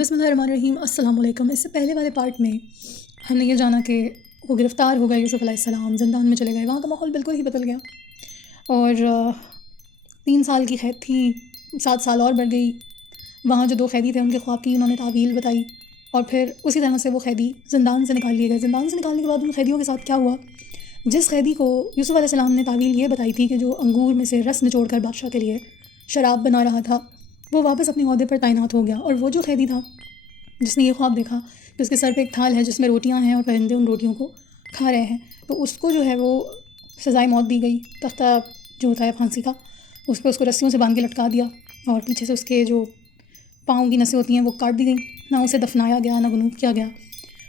بسم اللہ الرحمن الرحیم۔ السلام علیکم۔ اس سے پہلے والے پارٹ میں ہم نے یہ جانا کہ وہ گرفتار ہو گئے، یوسف علیہ السلام زندان میں چلے گئے، وہاں کا ماحول بالکل ہی بدل گیا اور 3 سال کی قید تھی 7 سال اور بڑھ گئی۔ وہاں جو 2 قیدی تھے ان کے خواب کی انہوں نے تعویل بتائی اور پھر اسی طرح سے وہ قیدی زندان سے نکال لیے گئے۔ زندان سے نکالنے کے بعد ان قیدیوں کے ساتھ کیا ہوا، جس قیدی کو یوسف علیہ السلام نے تعویل یہ بتائی تھی کہ جو انگور میں سے رس نچوڑ کر بادشاہ کے لیے شراب بنا رہا تھا، وہ واپس اپنے عہدے پر تعینات ہو گیا، اور وہ جو قیدی تھا جس نے یہ خواب دیکھا کہ اس کے سر پہ ایک تھال ہے جس میں روٹیاں ہیں اور پرندے ان روٹیوں کو کھا رہے ہیں، تو اس کو جو ہے وہ سزائے موت دی گئی۔ تختہ جو ہوتا ہے پھانسی کا، اس پہ اس کو رسیوں سے باندھ کے لٹکا دیا اور پیچھے سے اس کے جو پاؤں کی نسیں ہوتی ہیں وہ کاٹ دی گئیں۔ نہ اسے دفنایا گیا نہ گنوب کیا گیا۔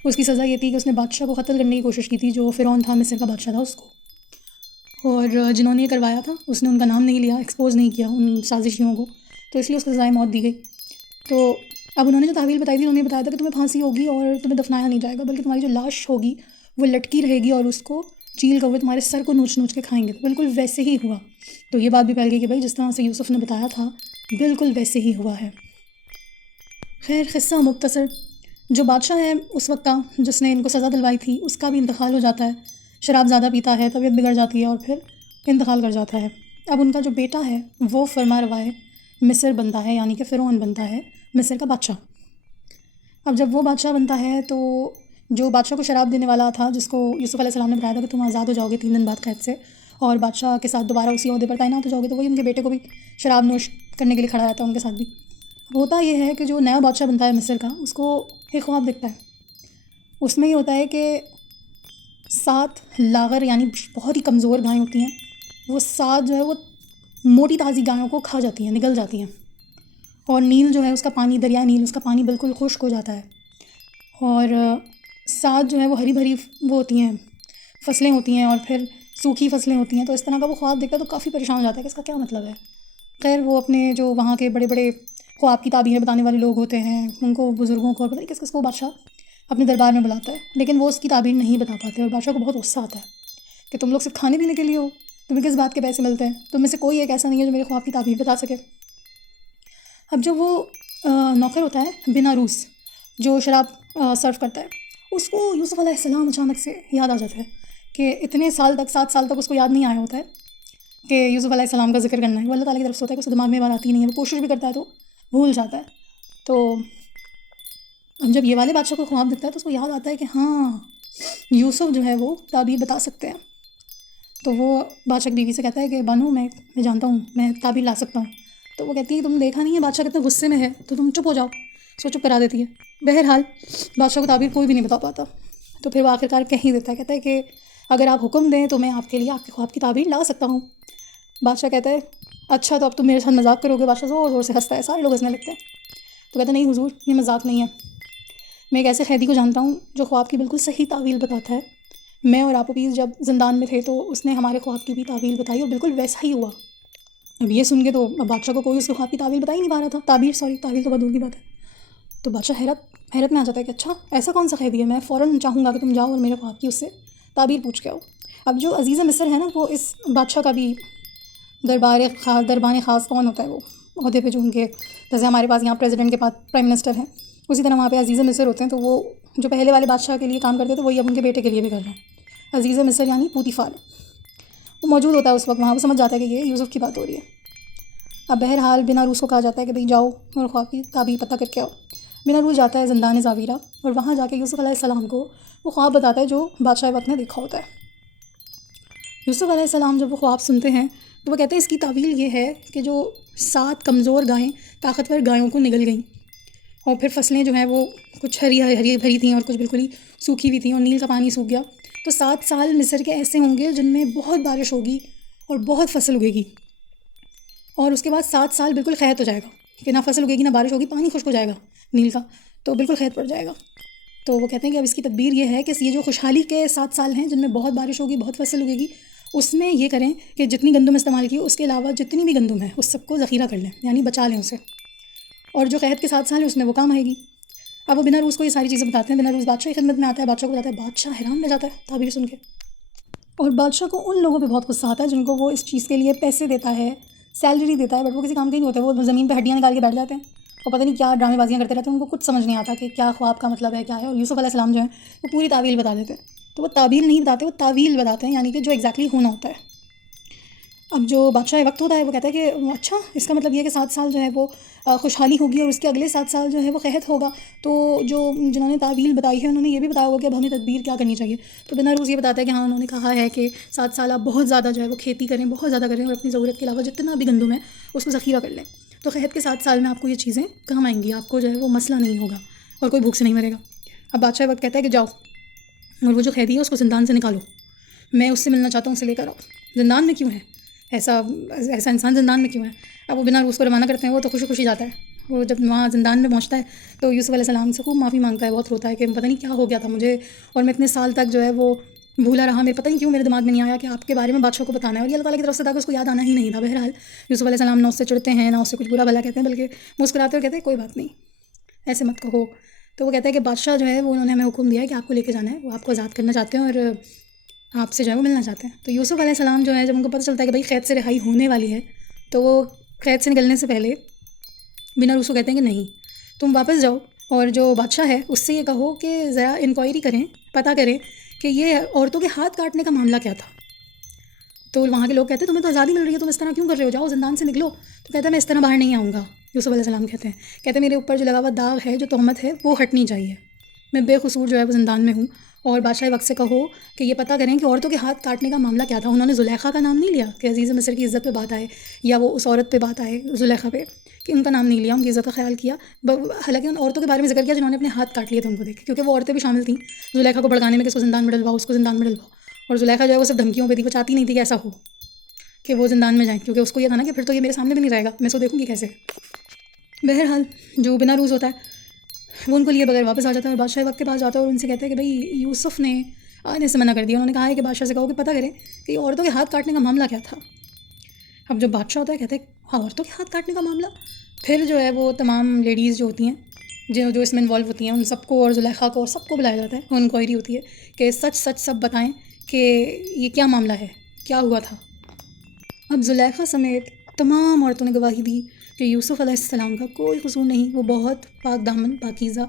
اس کی سزا یہ تھی کہ اس نے بادشاہ کو قتل کرنے کی کوشش کی تھی، جو فرعون تھا، مصر کا بادشاہ تھا اس کو، اور جنہوں نے یہ کروایا تھا اس نے ان کا نام نہیں لیا، ایکسپوز نہیں کیا ان سازشیوں کو، تو اس لیے اس کو سزائے موت دی گئی۔ تو اب انہوں نے جو تعویل بتائی تھی انہوں نے بتایا تھا کہ تمہیں پھانسی ہوگی اور تمہیں دفنایا نہیں جائے گا، بلکہ تمہاری جو لاش ہوگی وہ لٹکی رہے گی اور اس کو چیل کر وہ تمہارے سر کو نوچ نوچ کے کھائیں گے۔ تو بالکل ویسے ہی ہوا۔ تو یہ بات بھی پھیل گئی کہ بھائی جس طرح سے یوسف نے بتایا تھا بالکل ویسے ہی ہوا ہے۔ خیر، قصہ مختصر، جو بادشاہ ہے اس وقت کا جس نے ان کو سزا دلوائی تھی اس کا بھی انتقال ہو جاتا ہے، شراب زیادہ پیتا ہے، طبیعت بگڑ جاتی ہے اور پھر انتقال کر جاتا ہے۔ اب ان کا جو بیٹا ہے وہ فرما روا ہے، مصر بنتا ہے، یعنی کہ فرعون بنتا ہے مصر کا بادشاہ۔ اب جب وہ بادشاہ بنتا ہے تو جو بادشاہ کو شراب دینے والا تھا، جس کو یوسف علیہ السلام نے بتایا تھا کہ تم آزاد ہو جاؤ گے 3 دن بعد قید سے اور بادشاہ کے ساتھ دوبارہ اسی عہدے پر تعینات ہو جاؤ گے، تو وہی ان کے بیٹے کو بھی شراب نوش کرنے کے لیے کھڑا رہتا ہے ان کے ساتھ بھی۔ ہوتا یہ ہے کہ جو نیا بادشاہ بنتا ہے مصر کا، اس کو ایک خواب دکھتا ہے، اس میں یہ ہوتا ہے کہ 7 لاغر یعنی بہت ہی کمزور گائیں ہوتی ہیں، وہ 7 جو ہے وہ موٹی تازی گایوں کو کھا جاتی ہیں، نگل جاتی ہیں، اور نیل جو ہے اس کا پانی، دریائے نیل، اس کا پانی بالکل خشک ہو جاتا ہے، اور 7 جو ہے وہ ہری بھری وہ ہوتی ہیں، فصلیں ہوتی ہیں اور پھر سوکھی فصلیں ہوتی ہیں۔ تو اس طرح کا وہ خواب دیکھتا ہے تو کافی پریشان ہو جاتا ہے کہ اس کا کیا مطلب ہے۔ خیر، وہ اپنے جو وہاں کے بڑے بڑے خواب کی تعبیریں بتانے والے لوگ ہوتے ہیں ان کو، بزرگوں کو، اور پتہ نہیں کس کس کو بادشاہ اپنے دربار میں بلاتا ہے، لیکن وہ اس کی تعبیر نہیں بتا پاتے، اور بادشاہ کو بہت غصہ آتا ہے کہ تم لوگ صرف کھانے پینے کے لیے ہو، تمہیں کس بات کے پیسے ملتے ہیں، تم میں سے کوئی ایک ایسا نہیں ہے جو میرے خواب کی تعبیر بتا سکے۔ اب جو وہ نوکر ہوتا ہے بن عروس جو شراب سرو کرتا ہے، اس کو یوسف علیہ السلام اچانک سے یاد آ جاتا ہے کہ اتنے سال تک 7 سال تک اس کو یاد نہیں آیا ہوتا ہے کہ یوسف علیہ السلام کا ذکر کرنا ہے۔ وہ اللہ تعالیٰ کی طرف سے ہوتا ہے کہ اس کو دماغ میں بات آتی نہیں ہے، وہ کوشش بھی کرتا ہے تو بھول جاتا ہے۔ تو جب یہ والے بادشاہ کو خواب دکھتا ہے تو اس کو یاد آتا ہے کہ ہاں، یوسف جو ہے وہ تعبیر بتا سکتے ہیں۔ تو وہ بادشاہ کی بیوی سے کہتا ہے کہ بانو، میں جانتا ہوں، میں تعبیر لا سکتا ہوں۔ تو وہ کہتی ہے تم دیکھا نہیں ہے بادشاہ کتنے غصے میں ہے، تو تم چپ ہو جاؤ، اس کو چپ کرا دیتی ہے۔ بہرحال بادشاہ کو تعبیر کوئی بھی نہیں بتا پاتا، تو پھر وہ آخرکار کہہ ہی دیتا ہے، کہتا ہے کہ اگر آپ حکم دیں تو میں آپ کے لیے آپ کے خواب کی تعبیر لا سکتا ہوں۔ بادشاہ کہتا ہے اچھا، تو اب تم میرے ساتھ مذاق کرو گے؟ بادشاہ زور زور سے ہنستا ہے، سارے لوگ ہنسنے لگتے ہیں۔ تو کہتا ہے نہیں حضور، یہ مذاق نہیں ہے، میں ایک ایسے قیدی کو جانتا ہوں جو خواب کی بالکل صحیح تعویل بتاتا ہے۔ میں اور آپوپیس جب زندان میں تھے تو اس نے ہمارے خواب کی بھی تعویل بتائی اور بالکل ویسا ہی ہوا۔ اب یہ سن کے تو بادشاہ کو کوئی اس کے خواب کی تعویل بتا ہی نہیں پا رہا تھا، تعویل تو بہت دور کی بات ہے۔ تو بادشاہ حیرت میں آ جاتا ہے کہ اچھا ایسا کون سا قیدی ہے، میں فوراً چاہوں گا کہ تم جاؤ اور میرے خواب کی اس سے تعبیر پوچھ کے آؤ۔ اب جو عزیز مصر ہے نا، وہ اس بادشاہ کا بھی دربان خاص کون ہوتا ہے، وہ عہدے پہ جو ان کے، جیسے ہمارے پاس یہاں پریزیڈنٹ کے پاس پرائم منسٹر ہیں، اسی طرح وہاں پہ عزیز مصر ہوتے ہیں۔ تو وہ جو پہلے والے بادشاہ کے لیے کام کرتے تھے وہی اب ان کے بیٹے کے لیے بھی کر رہے ہیں۔ عزیز مصر یعنی پوتیفار، وہ موجود ہوتا ہے اس وقت وہاں، وہ سمجھ جاتا ہے کہ یہ یوسف کی بات ہو رہی ہے۔ اب بہرحال بن عروس کو کہا جاتا ہے کہ بھئی جاؤ اور خواب کی تعبیر پتہ کر کے آؤ۔ بن عروس جاتا ہے زندان زاویرہ اور وہاں جا کے یوسف علیہ السلام کو وہ خواب بتاتا ہے جو بادشاہ وقت نے دیکھا ہوتا ہے۔ یوسف علیہ السلام جب وہ خواب سنتے ہیں تو وہ کہتے ہیں اس کی تعویل یہ ہے کہ جو 7 کمزور گائیں طاقتور گایوں کو نگل گئیں، اور پھر فصلیں جو ہیں وہ کچھ ہری بھری تھیں اور کچھ بالکل ہی سوکھی ہوئی تھیں، اور نیل کا پانی سوکھ گیا۔ تو 7 سال مصر کے ایسے ہوں گے جن میں بہت بارش ہوگی اور بہت فصل اگے گی، اور اس کے بعد 7 سال بالکل قحط ہو جائے گا کہ نہ فصل اگے گی نہ بارش ہوگی، پانی خشک ہو جائے گا نیل کا، تو بالکل قحط پڑ جائے گا۔ تو وہ کہتے ہیں کہ اب اس کی تدبیر یہ ہے کہ یہ جو خوشحالی کے 7 سال ہیں جن میں بہت بارش ہوگی، بہت فصل اگے گی، اس میں یہ کریں کہ جتنی گندم استعمال کی اس کے علاوہ جتنی بھی گندم ہے اس سب کو ذخیرہ کر لیں، یعنی بچا لیں اسے، اور جو قحط کے 7 سال ہیں اس میں وہ کام آئے گی۔ اب وہ بن عروس کو یہ ساری چیزیں بتاتے ہیں، بن عروس بادشاہ کی خدمت میں آتا ہے، بادشاہ کو بتاتا ہے، بادشاہ حیران رہ جاتا ہے تعبیر سن کے، اور بادشاہ کو ان لوگوں پہ بہت غصہ آتا ہے جن کو وہ اس چیز کے لیے پیسے دیتا ہے، سیلری دیتا ہے، بٹ وہ کسی کام کے نہیں ہوتے، وہ زمین پہ ہڈیاں نکال کے بیٹھ جاتے ہیں اور پتہ نہیں کیا ڈرامے بازیاں کرتے رہتے ہیں، ان کو کچھ سمجھ نہیں آتا کہ کیا خواب کا مطلب ہے کیا ہے. اور یوسف علیہ السلام جو ہیں وہ پوری تعویل بتا دیتے ہیں. تو وہ تعبیر نہیں بتاتے، وہ تعویل بتاتے ہیں، یعنی کہ جو ایگزیکٹلی ہونا ہوتا ہے. اب جو بادشاہ وقت ہوتا ہے وہ کہتا ہے کہ اچھا اس کا مطلب یہ ہے کہ 7 سال جو ہے وہ خوشحالی ہوگی اور اس کے اگلے 7 سال جو ہے وہ قحط ہوگا. تو جو جنہوں نے تعویل بتائی ہے انہوں نے یہ بھی بتایا ہوگا کہ اب ہمیں تدبیر کیا کرنی چاہیے. تو بنا روز یہ بتاتا ہے کہ ہاں انہوں نے کہا ہے کہ 7 سال آپ بہت زیادہ جو ہے وہ کھیتی کریں، بہت زیادہ کریں، اور اپنی ضرورت کے علاوہ جتنا بھی گندم ہے اس کو ذخیرہ کر لیں. تو قحط کے 7 سال میں آپ کو یہ چیزیں کام آئیں گی، آپ کو جو ہے وہ مسئلہ نہیں ہوگا اور کوئی بھوک سے نہیں مرے گا. اب بادشاہ وقت کہتا ہے کہ جاؤ اور وہ جو قیدی ہے اس کو زندان سے نکالو، میں اس سے ملنا چاہتا ہوں، اسے لے کر آؤ. زندان میں کیوں ہے ایسا انسان زندان میں کیوں ہے؟ اب وہ بنا روز کو روانہ کرتے ہیں، وہ تو خوشی خوشی جاتا ہے. وہ جب وہاں زندان میں پہنچتا ہے تو یوسف علیہ السلام سے خوب معافی مانگتا ہے، بہت روتا ہے کہ پتہ نہیں کیا ہو گیا تھا مجھے، اور میں اتنے سال تک جو ہے وہ بھولا رہا، میرے پتہ نہیں کیوں میرے دماغ میں نہیں آیا کہ آپ کے بارے میں بادشاہ کو بتانا ہے. اور یہ اللہ تعالیٰ کی طرف سے تھا کہ اس کو یاد آنا ہی نہیں تھا. بہرحال یوسف علیہ السلام نہ اس سے چڑھتے ہیں، نہ اس سے کچھ برا بھلا کہتے ہیں، بلکہ مسکراتے اور کہتے ہیں کوئی بات نہیں، ایسے مت کہو. تو وہ کہتا ہے کہ بادشاہ جو ہے وہ انہوں نے ہمیں حکم دیا ہے کہ آپ کو لے کے جانا ہے، وہ آپ کو آزاد کرنا چاہتے ہیں اور آپ سے جو ہے وہ ملنا چاہتے ہیں. تو یوسف علیہ السلام جو ہے جب ان کو پتہ چلتا ہے کہ بھائی قید سے رہائی ہونے والی ہے تو وہ قید سے نکلنے سے پہلے بنا روز کو کہتے ہیں کہ نہیں، تم واپس جاؤ اور جو بادشاہ ہے اس سے یہ کہو کہ ذرا انکوائری کریں، پتہ کریں کہ یہ عورتوں کے ہاتھ کاٹنے کا معاملہ کیا تھا. تو وہاں کے لوگ کہتے ہیں تمہیں تو آزادی مل رہی ہے، تم اس طرح کیوں کر رہے ہو، جاؤ زندان سے نکلو. تو کہتا ہے میں اس طرح باہر نہیں آؤں گا. یوسف علیہ السلام کہتے ہیں میرے اوپر جو لگا ہوا داغ ہے، جو تہمت ہے، وہ ہٹنی چاہیے. میں بے قصور جو ہے وہ زندان میں ہوں. اور بادشاہ وقت سے کہو کہ یہ پتہ کریں کہ عورتوں کے ہاتھ کاٹنے کا معاملہ کیا تھا. انہوں نے زلیخا کا نام نہیں لیا کہ عزیز مصر کی عزت پہ بات آئے یا وہ اس عورت پہ بات آئے زلیخا پہ، کہ ان کا نام نہیں لیا، ان کی عزت کا خیال کیا. حالانکہ ان عورتوں کے بارے میں ذکر کیا جنہوں نے اپنے ہاتھ کاٹ لیے تھے ان کو دیکھ، کیونکہ وہ عورتیں بھی شامل تھیں زلیخا کو بھڑکانے میں کہ اس کو زندان میں ڈلواؤ، اس کو زندان میں ڈلواؤ. اور زلیخا جو ہے وہ صرف دھمکیوں پہ تھی، وہ چاہتی نہیں تھی کہ ایسا ہو کہ وہ زندان میں جائیں، کیونکہ اس کو یہ تھا نا کہ پھر تو یہ میرے سامنے بھی نہیں رہے گا، میں اس کو دیکھوں گی کیسے. بہرحال جو بنا روز ہوتا ہے وہ ان کو لیے بغیر واپس آ جاتا ہے اور بادشاہ وقت کے پاس جاتا ہے اور ان سے کہتا ہے کہ بھائی یوسف نے آنے سے منع کر دیا. انہوں نے کہا ہے کہ بادشاہ سے کہو کہ پتہ کریں کہ عورتوں کے ہاتھ کاٹنے کا معاملہ کیا تھا. اب جو بادشاہ ہوتا ہے کہتے ہیں ہاں عورتوں کے ہاتھ کاٹنے کا معاملہ. پھر جو ہے وہ تمام لیڈیز جو ہوتی ہیں جو اس میں انوالو ہوتی ہیں ان سب کو اور زلیخا کو اور سب کو بلایا جاتا ہے. انکوائری ہوتی ہے کہ سچ سب بتائیں کہ یہ کیا معاملہ ہے، کیا ہوا تھا. اب زلیخا سمیت تمام عورتوں نے گواہی دی کہ یوسف علیہ السلام کا کوئی قصور نہیں، وہ بہت پاک دامن پاکیزہ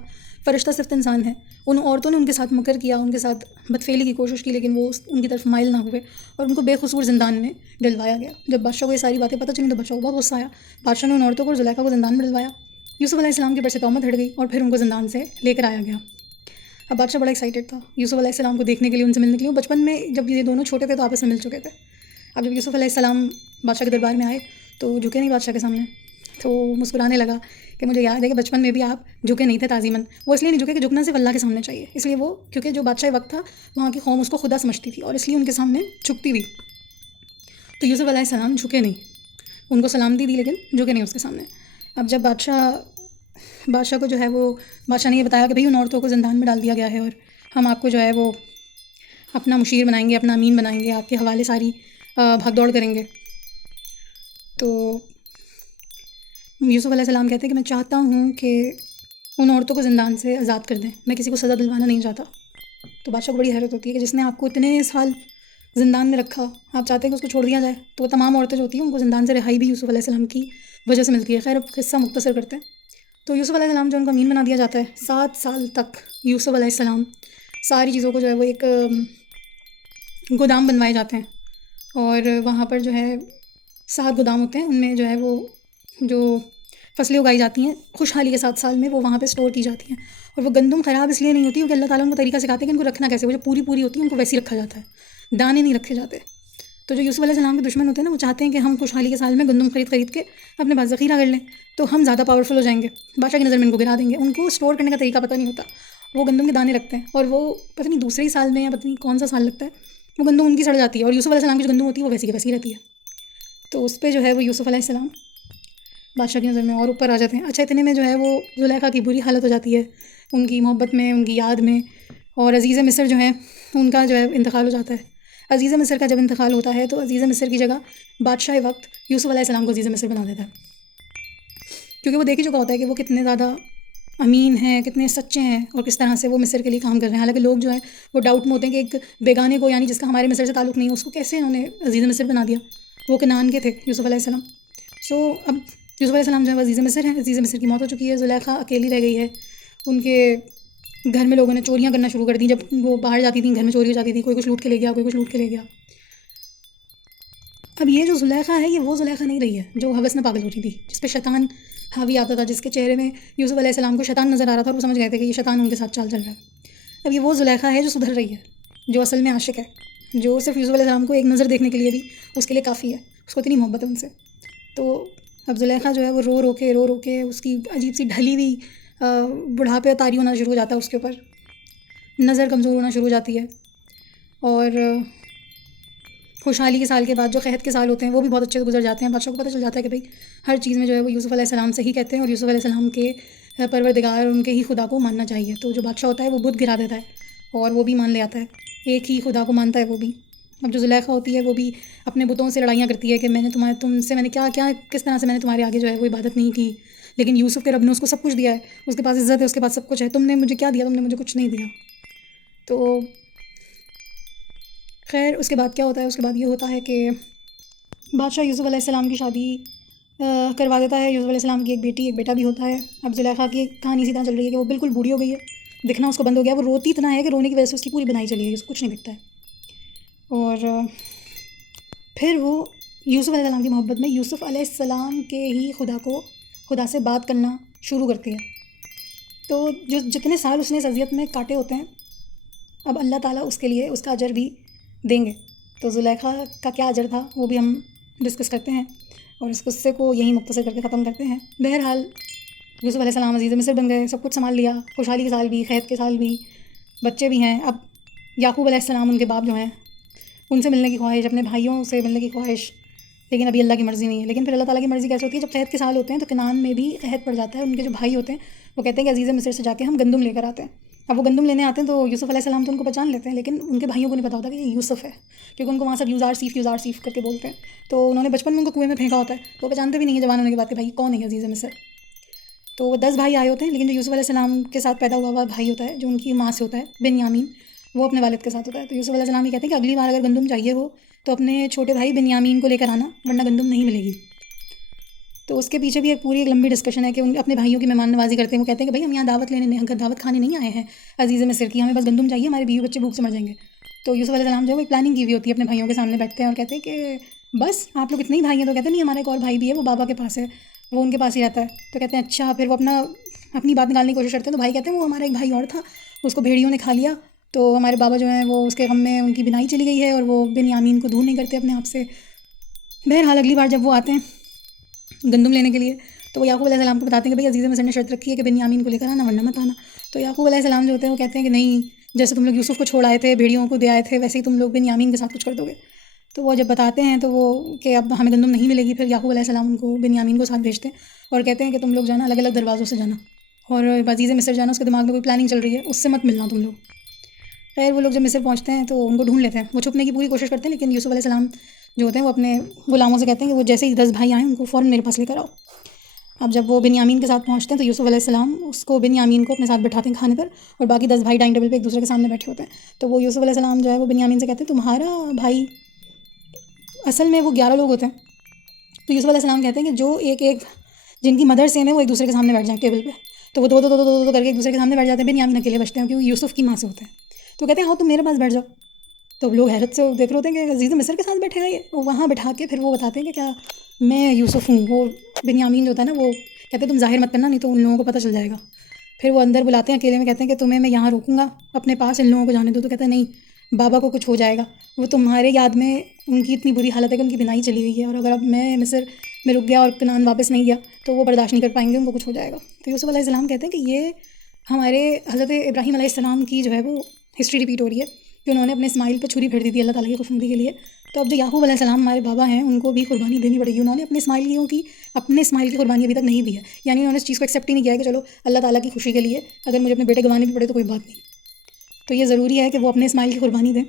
فرشتہ صفت انسان ہے. ان عورتوں نے ان کے ساتھ مکر کیا، ان کے ساتھ بدفعلی کی کوشش کی، لیکن وہ ان کی طرف مائل نہ ہوئے اور ان کو بے قصور زندان میں ڈلوایا گیا. جب بادشاہ کو یہ ساری باتیں پتہ چلیں تو بادشاہ کو بہت غصہ آیا. بادشاہ نے ان عورتوں کو اور زلیخا کو زندان میں ڈلوایا. یوسف علیہ السلام کے پر سے تہمت ہٹ گئی اور پھر ان کو زندان سے لے کر آیا گیا. اب بادشاہ بڑا ایکسائٹیڈ تھا یوسف علیہ السلام کو دیکھنے کے لیے، ان سے ملنے کے لیے. بچپن میں جب یہ دونوں چھوٹے تھے تو آپس میں مل چکے تھے. اب جب یوسف علیہ السلام بادشاہ کے دربار میں آئے تو جھکے نہیں بادشاہ کے سامنے. تو مسکرانے لگا کہ مجھے یاد ہے کہ بچپن میں بھی آپ جھکے نہیں تھے تعظیماً. وہ اس لیے نہیں جھکے کہ جھکنا صرف اللہ کے سامنے چاہیے، اس لیے وہ کیونکہ جو بادشاہ وقت تھا وہاں کی قوم اس کو خدا سمجھتی تھی اور اس لیے ان کے سامنے جھکتی ہوئی. تو یوسف علیہ السلام جھکے نہیں، ان کو سلامتی دی لیکن جھکے نہیں اس کے سامنے. اب جب بادشاہ کو جو ہے وہ بادشاہ نے یہ بتایا کہ بھئی ان عورتوں کو زندان میں ڈال دیا گیا ہے اور ہم آپ کو جو ہے وہ اپنا مشیر بنائیں گے، اپنا امین بنائیں گے، آپ کے حوالے ساری بھاگ دوڑ کریں گے. تو یوسف علیہ السلام کہتے ہیں کہ میں چاہتا ہوں کہ ان عورتوں کو زندان سے آزاد کر دیں، میں کسی کو سزا دلوانا نہیں چاہتا. تو بادشاہ کو بڑی حیرت ہوتی ہے کہ جس نے آپ کو اتنے سال زندان میں رکھا، آپ چاہتے ہیں کہ اس کو چھوڑ دیا جائے. تو وہ تمام عورتیں جو ہوتی ہیں ان کو زندان سے رہائی بھی یوسف علیہ السلام کی وجہ سے ملتی ہے. خیر اب قصہ مختصر کرتے ہیں. تو یوسف علیہ السلام جو ان کو امین بنا دیا جاتا ہے، 7 سال تک یوسف علیہ السلام ساری چیزوں کو جو ہے وہ ایک گودام بنوائے جاتے ہیں اور وہاں پر جو ہے 7 گودام ہوتے ہیں، ان میں جو ہے وہ جو فصلیں اگائی جاتی ہیں خوشحالی کے 7 سال میں وہ وہاں پہ اسٹور کی جاتی ہیں. اور وہ گندم خراب اس لیے نہیں ہوتی کیونکہ اللہ تعالیٰ ان کو طریقہ سکھاتے ہیں کہ ان کو رکھنا کیسے. وہ جو پوری ہوتی ہے ان کو ویسے ہی رکھا جاتا ہے، دانے نہیں رکھے جاتے. تو جو یوسف علیہ السلام کے دشمن ہوتے ہیں نا، وہ چاہتے ہیں کہ ہم خوشحالی کے سال میں گندم خرید کے اپنے پاس ذخیرہ کر لیں تو ہم زیادہ پاورفل ہو جائیں گے، بادشاہ کی نظر میں ان کو گرا دیں گے. ان کو اسٹور کرنے کا طریقہ پتہ نہیں ہوتا. وہ گندم کے دانے رکھتے ہیں اور وہ پتہ نہیں دوسرے ہی سال میں یا پتہ نہیں کون سا سال لگتا ہے وہ گندم ان کی سڑ جاتی ہے اور یوسف علیہ السلام کی جو گندم ہوتی ہے وہ ویسی کی ویسی رہتی ہے. تو اس پہ جو ہے وہ یوسف علیہ السلام بادشاہ کی نظر میں اور اوپر آ جاتے ہیں. اچھا اتنے میں جو ہے وہ زلیخا کی بری حالت ہو جاتی ہے ان کی محبت میں، ان کی یاد میں. اور عزیز مصر جو ہیں ان کا جو ہے انتقال ہو جاتا ہے. عزیز مصر کا جب انتقال ہوتا ہے تو عزیز مصر کی جگہ بادشاہ وقت یوسف علیہ السلام کو عزیز مصر بنا دیتا ہے، کیونکہ وہ دیکھ ہی چکا ہوتا ہے کہ وہ کتنے زیادہ امین ہیں، کتنے سچے ہیں اور کس طرح سے وہ مصر کے لیے کام کر رہے ہیں. حالانکہ لوگ جو ہیں وہ ڈاؤٹ میں ہوتے ہیں کہ ایک بیگانے کو، یعنی جس کا ہمارے مصر سے تعلق نہیں ہے، اس کو کیسے انہوں نے عزیز مصر بنا دیا. وہ کنعان کے تھے یوسف علیہ السلام. اب یوسف علیہ السلام جو ہے وہ عزیز مصر ہیں، عزیز مصر کی موت ہو چکی ہے، زلیخا اکیلی رہ گئی ہے، ان کے گھر میں لوگوں نے چوریاں کرنا شروع کر دیں، جب وہ باہر جاتی تھیں گھر میں چوری ہو جاتی تھی، کوئی کچھ لوٹ کے لے گیا، کوئی کچھ لوٹ کے لے گیا۔ اب یہ جو زلیخا ہے یہ وہ زلیخا نہیں رہی ہے جو ہوس میں پاگل ہو رہی تھی، جس پہ شیطان حاوی آتا تھا، جس کے چہرے میں یوسف علیہ السلام کو شیطان نظر آ رہا تھا اور وہ سمجھ گئے تھے کہ یہ شیطان ان کے ساتھ چال چل رہا ہے۔ اب یہ وہ زلیخا ہے جو سدھر رہی ہے، جو اصل میں عاشق ہے، جو صرف یوسف علیہ السلام کو ایک نظر دیکھنے کے لیے بھی اس کے لیے کافی ہے، اس کو اتنی محبت ہے ان سے۔ تو اب زلیخا جو ہے وہ رو رو کے اس کی عجیب سی ڈھلی ہوئی بڑھاپے طاری ہونا شروع ہو جاتا ہے، اس کے اوپر نظر کمزور ہونا شروع ہو جاتی ہے، اور خوشحالی کے سال کے بعد جو قحط کے سال ہوتے ہیں وہ بھی بہت اچھے سے گزر جاتے ہیں۔ بادشاہ کو پتہ چل جاتا ہے کہ بھئی ہر چیز میں جو ہے وہ یوسف علیہ السلام سے ہی کہتے ہیں، اور یوسف علیہ السلام کے پروردگار ان کے ہی خدا کو ماننا چاہیے۔ تو جو بادشاہ ہوتا ہے وہ بت گرا دیتا ہے اور وہ بھی مان لے آتا ہے، ایک ہی خدا کو مانتا ہے وہ بھی۔ اب جو زلیخا ہوتی ہے وہ بھی اپنے بتوں سے لڑائیاں کرتی ہے کہ تم سے میں نے کیا کس طرح سے میں نے تمہارے آگے جو ہے وہ عبادت نہیں کی، لیکن یوسف کے رب نے اس کو سب کچھ دیا ہے، اس کے پاس عزت ہے، اس کے پاس سب کچھ ہے، تم نے مجھے کیا دیا؟ تم نے مجھے کچھ نہیں دیا۔ تو خیر اس کے بعد کیا ہوتا ہے؟ اس کے بعد یہ ہوتا ہے کہ بادشاہ یوسف علیہ السلام کی شادی کروا دیتا ہے۔ یوسف علیہ السلام کی ایک بیٹی ایک بیٹا بھی ہوتا ہے۔ اب زلیخا کی کہانی اسی طرح چل رہی ہے کہ وہ بالکل بوڑھی ہو گئی ہے، دکھنا اس کو بند ہو گیا، وہ روتی اتنا ہے کہ رونے کی وجہ سے اس کی پوری بنائی چلی گئی، اس کو کچھ نہیں دکھتا ہے۔ اور پھر وہ یوسف علیہ السلام کی محبت میں یوسف علیہ السلام کے ہی خدا سے بات کرنا شروع کرتی ہے۔ تو جو جتنے سال اس نے اس اذیت میں کاٹے ہوتے ہیں، اب اللہ تعالیٰ اس کے لیے اس کا اجر بھی دیں گے۔ تو زلیخا کا کیا اجر تھا وہ بھی ہم ڈسکس کرتے ہیں، اور اس قصے کو یہیں مختصر کر کے ختم کرتے ہیں۔ بہرحال یوسف علیہ السلام عزیز مصر بن گئے، سب کچھ سنبھال لیا، خوشحالی کے سال بھی، قحط کے سال بھی، بچے بھی ہیں۔ اب یعقوب علیہ السلام ان کے باپ جو ہیں ان سے ملنے کی خواہش، اپنے بھائیوں سے ملنے کی خواہش، لیکن ابھی اللہ کی مرضی نہیں ہے۔ لیکن پھر اللہ تعالیٰ کی مرضی کیسے ہوتی ہے؟ جب قحط کے سال ہوتے ہیں تو کنعان میں بھی قحط پڑ جاتا ہے، ان کے جو بھائی ہوتے ہیں وہ کہتے ہیں کہ عزیز مصر سے جا کے ہم گندم لے کر آتے ہیں۔ اب وہ گندم لینے آتے ہیں تو یوسف علیہ السلام تو ان کو پہچان لیتے ہیں، لیکن ان کے بھائیوں کو نہیں پتا ہوتا کہ یہ یوسف ہے، کیونکہ ان کو وہاں سب یوزار سیف کر کے بولتے ہیں۔ تو انہوں نے بچپن میں ان کو کنویں میں پھینکا ہوتا ہے، تو وہ پہچانتے بھی نہیں ہیں جوان ہونے کے بعد کہ بھائی کون ہے عزیز مصر۔ تو وہ 10 بھائی آئے ہوتے ہیں، لیکن جو یوسف علیہ السلام کے ساتھ پیدا ہوا بھائی ہوتا ہے جو ان کی ماں سے ہوتا ہے بنیامین، وہ اپنے والد کے ساتھ ہوتا ہے۔ تو یوسف علیہ السلام یہ کہتے ہیں کہ اگلی بار اگر گندم چاہیے ہو تو اپنے چھوٹے بھائی بنیامین کو لے کر آنا، ورنہ گندم نہیں ملے گی۔ تو اس کے پیچھے بھی ایک پوری لمبی ڈسکشن ہے کہ ان اپنے بھائیوں کی مہمان نوازی کرتے ہیں۔ وہ کہتے ہیں کہ بھائی ہم یہاں دعوت کھانے نہیں آئے ہیں عزیز مصر کی، ہمیں بس گندم چاہیے، ہمارے بیوی بچے بھوک سے مر جائیں گے۔ تو یوسف علیہ السلام جو ہے وہ ایک پلاننگ کی ہوئی ہوتی ہے، اپنے بھائیوں کے سامنے بیٹھتے ہیں اور کہتے ہیں کہ بس آپ لوگ اتنے ہی بھائی ہیں؟ تو کہتے ہیں نہیں، ہمارا ایک اور بھائی بھی ہے، وہ بابا کے پاس ہے، وہ ان کے پاس ہی رہتا ہے۔ تو کہتے ہیں اچھا۔ پھر وہ اپنی بات نکالنے کی کوشش کرتے ہیں، تو بھائی کہتے ہیں وہ ہمارا ایک بھائی اور تھا، اس کو بھیڑیوں نے کھا لیا، تو ہمارے بابا جو ہیں وہ اس کے غم میں ان کی بینائی چلی گئی ہے، اور وہ بنیامین کو دور نہیں کرتے اپنے آپ سے۔ بہرحال اگلی بار جب وہ آتے ہیں گندم لینے کے لیے تو وہ یعقوب علیہ السلام کو بتاتے ہیں کہ بھئی عزیز مصر نے شرط رکھی ہے کہ بنیامین کو لے کر آنا ورنہ مت آنا۔ تو یعقوب علیہ السلام جو ہوتے ہیں وہ کہتے ہیں کہ نہیں، جیسے تم لوگ یوسف کو چھوڑ آئے تھے، بھیڑیوں کو دے آئے تھے، ویسے ہی تم لوگ بنیامین کے ساتھ کچھ کر دو گے۔ تو وہ جب بتاتے ہیں تو وہ کہ اب ہمیں گندم نہیں ملے گی، پھر یعقوب علیہ السلام ان کو بنیامین کو ساتھ بھیجتے ہیں اور کہتے ہیں کہ تم لوگ جانا الگ الگ دروازوں سے جانا، اور عزیز مصر جانا، اس کے دماغ میں کوئی پلاننگ چل رہی ہے، اس سے مت ملنا تم لوگ۔ خیر وہ لوگ جب مصر پہنچتے ہیں تو ان کو ڈھونڈ لیتے ہیں، وہ چھپنے کی پوری کوشش کرتے ہیں، لیکن یوسف علیہ السلام جو ہوتے ہیں وہ اپنے غلاموں سے کہتے ہیں کہ وہ جیسے ہی 10 بھائی آئیں ان کو فوراً میرے پاس لے کر آؤ۔ اب جب وہ بنیامین کے ساتھ پہنچتے ہیں تو یوسف علیہ السلام اس کو بنیامین کو اپنے ساتھ بٹھاتے ہیں کھانے پر، اور باقی 10 بھائی ڈائننگ ٹیبل پہ ایک دوسرے کے سامنے بیٹھے ہوتے ہیں۔ تو وہ یوسف علیہ السلام جو ہے وہ بنیامین سے کہتے ہیں تمہارا بھائی، اصل میں وہ 11 لوگ ہوتے ہیں۔ تو یوسف علیہ السلام کہتے ہیں کہ جو ایک جن کی مدر سیم ہے وہ ایک دوسرے کے سامنے بیٹھ جائیں ٹیبل پہ، تو وہ دو کر کے ایک دوسرے کے سامنے بیٹھ جاتے ہیں۔ بنیامین اکیلے بچتے ہیں کیونکہ یوسف کی ماں سے ہوتے ہیں۔ تو کہتے ہیں ہاں تم میرے پاس بیٹھ جاؤ۔ تو لوگ حیرت سے دیکھ رہے ہوتے ہیں کہ عزیز مصر کے ساتھ بیٹھے گا یہ، وہاں بٹھا کے پھر وہ بتاتے ہیں کہ کیا میں یوسف ہوں۔ وہ بنیامین جو ہوتا ہے نا وہ کہتے ہیں تم ظاہر مت کرنا، نہیں تو ان لوگوں کو پتہ چل جائے گا۔ پھر وہ اندر بلاتے ہیں اکیلے میں، کہتے ہیں کہ تمہیں میں یہاں روکوں گا اپنے پاس، ان لوگوں کو جانے دو۔ تو کہتے ہیں نہیں، بابا کو کچھ ہو جائے گا، وہ تمہارے یاد میں ان کی اتنی بری حالت ہے کہ ان کی بینائی چلی گئی ہے، اور اگر اب میں مصر میں رک گیا اور کنعان واپس نہیں گیا تو وہ برداشت نہیں کر پائیں گے، ان کو کچھ ہو جائے گا۔ تو یوسف علیہ السلام کہتے ہیں کہ یہ ہمارے حضرت ابراہیم علیہ السلام کی جو ہے وہ ہسٹری ریپیٹ ہو رہی ہے کہ انہوں نے اپنے اسماعیل پہ چھری پھیر دی تھی اللہ تعالیٰ کی خوشنودی کے لیے۔ تو اب جو یعقوب علیہ السلام ہمارے بابا ہیں ان کو بھی قربانی دینی پڑے گی۔ انہوں نے اپنے اسماعیل کی قربانی ابھی تک نہیں دی ہے، یعنی انہوں نے اس چیز کو ایکسیپٹ ہی نہیں کیا ہے کہ چلو اللہ تعالیٰ کی خوشی کے لیے اگر مجھے اپنے بیٹے گنوانے بھی پڑے تو کوئی بات نہیں۔ تو یہ ضروری ہے کہ وہ اپنے اسماعیل کی قربانی دیں،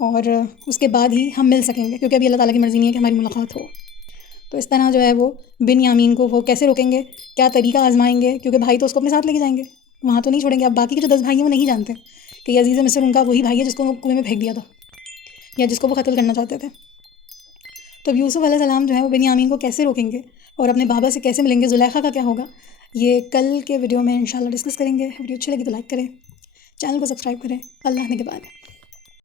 اور اس کے بعد ہی ہم مل سکیں گے، کیونکہ ابھی اللہ تعالیٰ کی مرضی نہیں ہے کہ ہماری ملاقات ہو۔ تو اس طرح جو ہے وہ بنیامین کو وہ کیسے روکیں گے، کیا طریقہ آزمائیں گے، کیونکہ بھائی تو اس کو اپنے ساتھ لے کے جائیں گے، وہاں تو نہیں چھوڑیں گے۔ اب باقی کے جو 10 بھائی ہیں وہ نہیں جانتے کہ یہ عزیز مصر ان کا وہی بھائی ہے جس کو وہ کنویں میں پھینک دیا تھا یا جس کو وہ قتل کرنا چاہتے تھے۔ تو یوسف علیہ السلام جو ہے وہ بنیامین کو کیسے روکیں گے؟ اور اپنے بابا سے کیسے ملیں گے، زلیخا کا کیا ہوگا، یہ کل کے ویڈیو میں انشاءاللہ ڈسکس کریں گے۔ ویڈیو اچھی لگی تو لائک کریں، چینل کو سبسکرائب کریں۔ اللہ نے کے بعد